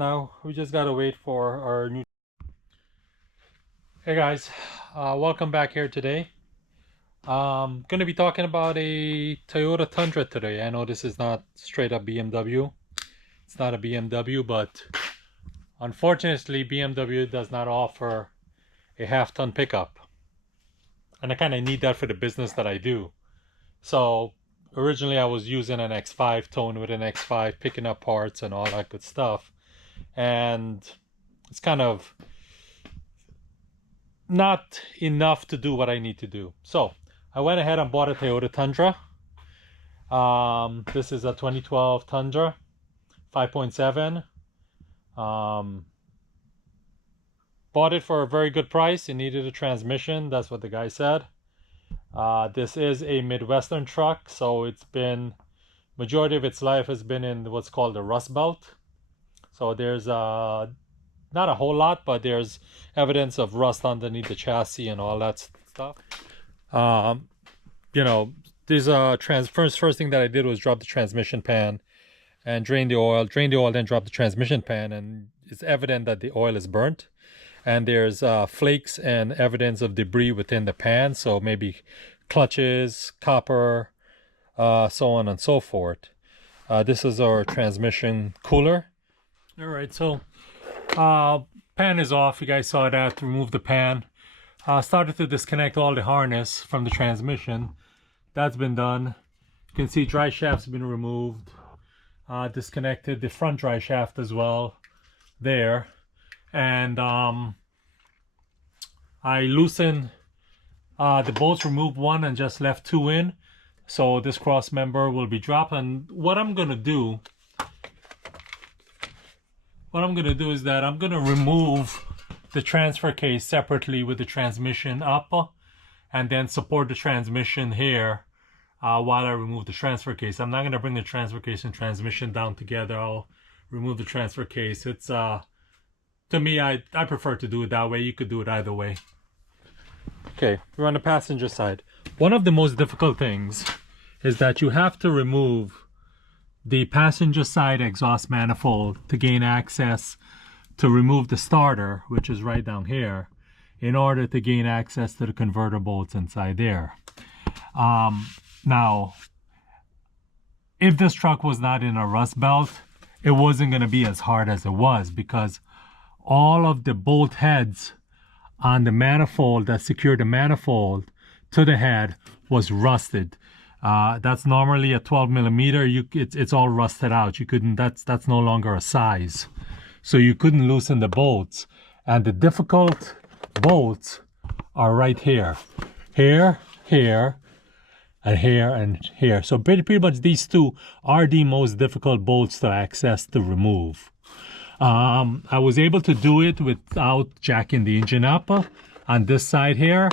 now. We just gotta wait for our new. Hey guys, welcome back here today. Gonna be talking about a Toyota Tundra today. I know this is not straight up BMW. It's not a BMW, but unfortunately BMW does not offer a half-ton pickup. And I kind of need that for the business that I do. So originally I was using an X5, towing with an X5, picking up parts and all that good stuff. And it's kind of not enough to do what I need to do. So I went ahead and bought a Toyota Tundra. This is a 2012 Tundra 5.7. Bought it for a very good price. It needed a transmission. That's what the guy said. This is a Midwestern truck, so it's been, majority of its life has been in what's called the Rust Belt. So there's not a whole lot, but there's evidence of rust underneath the chassis and all that stuff. You know, there's a first thing that I did was drop the transmission pan and drain the oil, then drop the transmission pan, and it's evident that the oil is burnt. And there's flakes and evidence of debris within the pan, so maybe clutches, copper, so on and so forth. This is our transmission cooler. All right, so pan is off. You guys saw that. Remove the pan. Started to disconnect all the harness from the transmission. That's been done. You can see dry shaft's been removed. Disconnected the front dry shaft as well there. And I loosened the bolts, removed one and just left two in, so this cross member will be dropped. And what I'm gonna do is that I'm gonna remove the transfer case separately with the transmission up, and then support the transmission here while I remove the transfer case. I'm not gonna bring the transfer case and transmission down together. I'll remove the transfer case. It's to me, I prefer to do it that way. You could do it either way. Okay, we're on the passenger side. One of the most difficult things is that you have to remove the passenger side exhaust manifold to gain access to remove the starter, which is right down here, in order to gain access to the converter bolts inside there. Now, if this truck was not in a rust belt, it wasn't going to be as hard as it was, because all of the bolt heads on the manifold that secure the manifold to the head was rusted. That's normally a 12 millimeter. It's all rusted out. You couldn't. That's no longer a size, so you couldn't loosen the bolts. And the difficult bolts are right here, here, and here. So pretty much these two are the most difficult bolts to access, to remove. I was able to do it without jacking the engine up on this side here,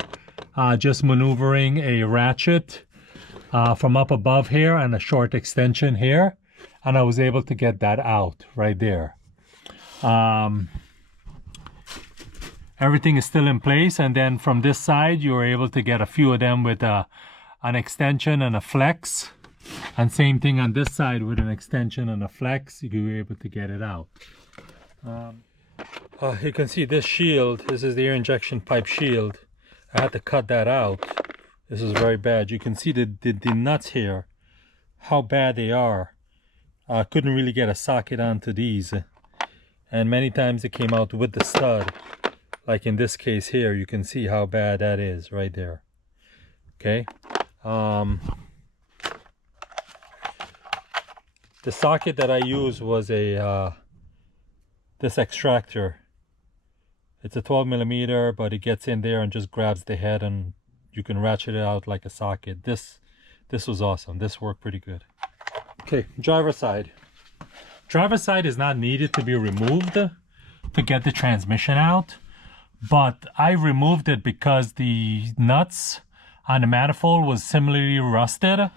just maneuvering a ratchet from up above here and a short extension here, and I was able to get that out right there. Everything is still in place, and then from this side you were able to get a few of them with an extension and a flex, and same thing on this side with an extension and a flex. You were able to get it out. You can see this shield. This is the air injection pipe shield. I had to cut that out. This is very bad. You can see the nuts here, how bad they are. I couldn't really get a socket onto these, and many times it came out with the stud. Like in this case here, you can see how bad that is right there. Okay. The socket that I used was a this extractor. It's a 12 millimeter, but it gets in there and just grabs the head, and you can ratchet it out like a socket. This was awesome. This worked pretty good. Okay, driver side. Driver side is not needed to be removed to get the transmission out, but I removed it because the nuts on the manifold was similarly rusted,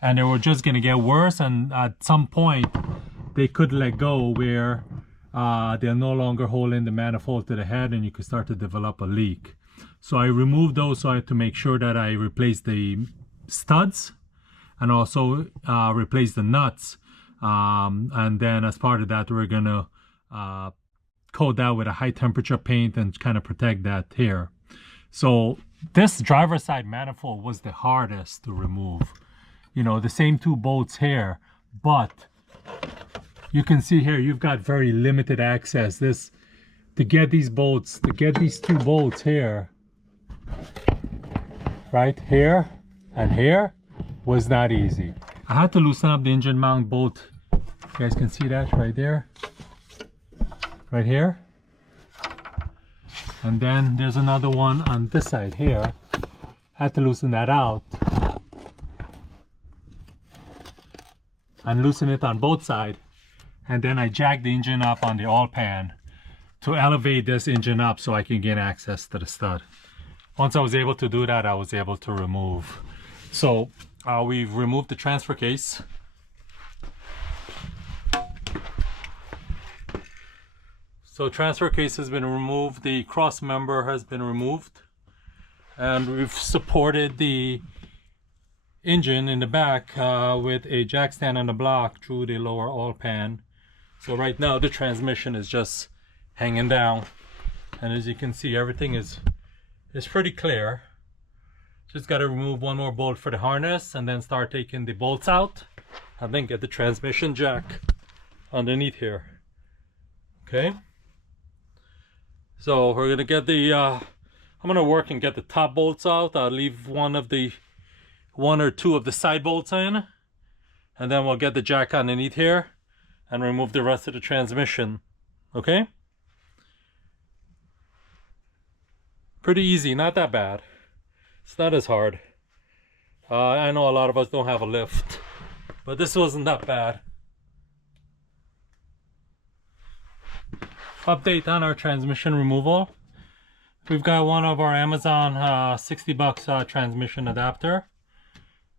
and they were just gonna get worse, and at some point they could let go where they're no longer holding the manifold to the head, and you could start to develop a leak. So I removed those, so I had to make sure that I replaced the studs and also replace the nuts, and then as part of that we're gonna coat that with a high temperature paint and kind of protect that here. So this driver's side manifold was the hardest to remove. You know, the same two bolts here, but you can see here you've got very limited access. This to get these bolts, to get these two bolts here, right here and here, was not easy. I had to loosen up the engine mount bolt. You guys can see that right there, right here. And then there's another one on this side here. I had to loosen that out and loosen it on both sides. And then I jacked the engine up on the oil pan to elevate this engine up so I can gain access to the stud. Once I was able to do that, I was able to remove. So we've removed the transfer case. So transfer case has been removed, the cross member has been removed, and we've supported the engine in the back with a jack stand on the block through the lower oil pan. So right now the transmission is just hanging down, and as you can see, everything is pretty clear. Just got to remove one more bolt for the harness and then start taking the bolts out and then get the transmission jack underneath here. Okay, so we're gonna get the I'm gonna work and get the top bolts out. I'll leave one or two of the side bolts in, and then we'll get the jack underneath here and remove the rest of the transmission. Okay, pretty easy, not that bad. It's not as hard. I know a lot of us don't have a lift, but this wasn't that bad. Update on our transmission removal. We've got one of our Amazon 60 bucks transmission adapter.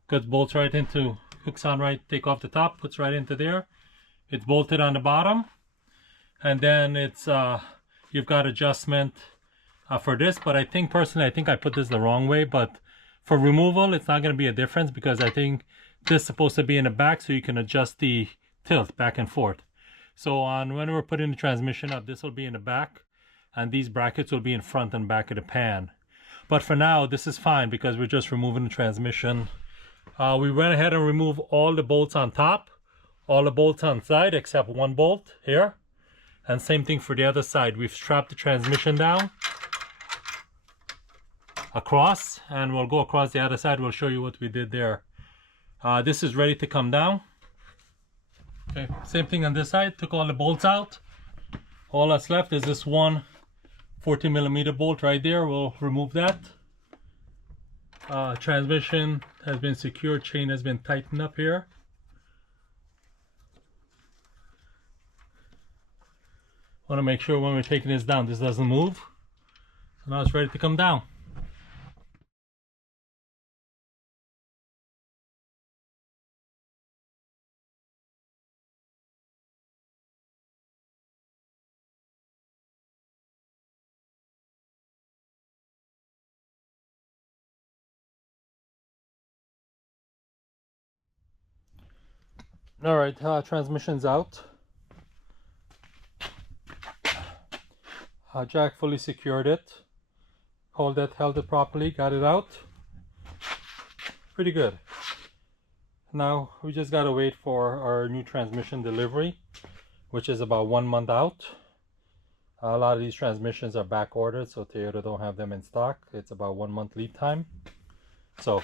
Goes bolts right into, hooks on right, take off the top, puts right into there. It's bolted on the bottom, and then it's you've got adjustment for this, but I think personally I put this the wrong way, but for removal it's not going to be a difference because I think this is supposed to be in the back so you can adjust the tilt back and forth. So when we're putting the transmission up, this will be in the back and these brackets will be in front and back of the pan. But for now this is fine because we're just removing the transmission. We went ahead and removed all the bolts on top, all the bolts on side except one bolt here, and same thing for the other side. We've strapped the transmission down across, and we'll go across the other side. We'll show you what we did there. This is ready to come down. Okay, same thing on this side. Took all the bolts out. All that's left is this one 40mm bolt right there. We'll remove that. Transmission has been secured, chain has been tightened up here. Want to make sure when we're taking this down this doesn't move. So now it's ready to come down. All right, transmission's out. Jack fully secured it. Held it properly, got it out. Pretty good. Now we just gotta wait for our new transmission delivery, which is about 1 month out. A lot of these transmissions are back ordered, so Toyota don't have them in stock. It's about 1 month lead time. So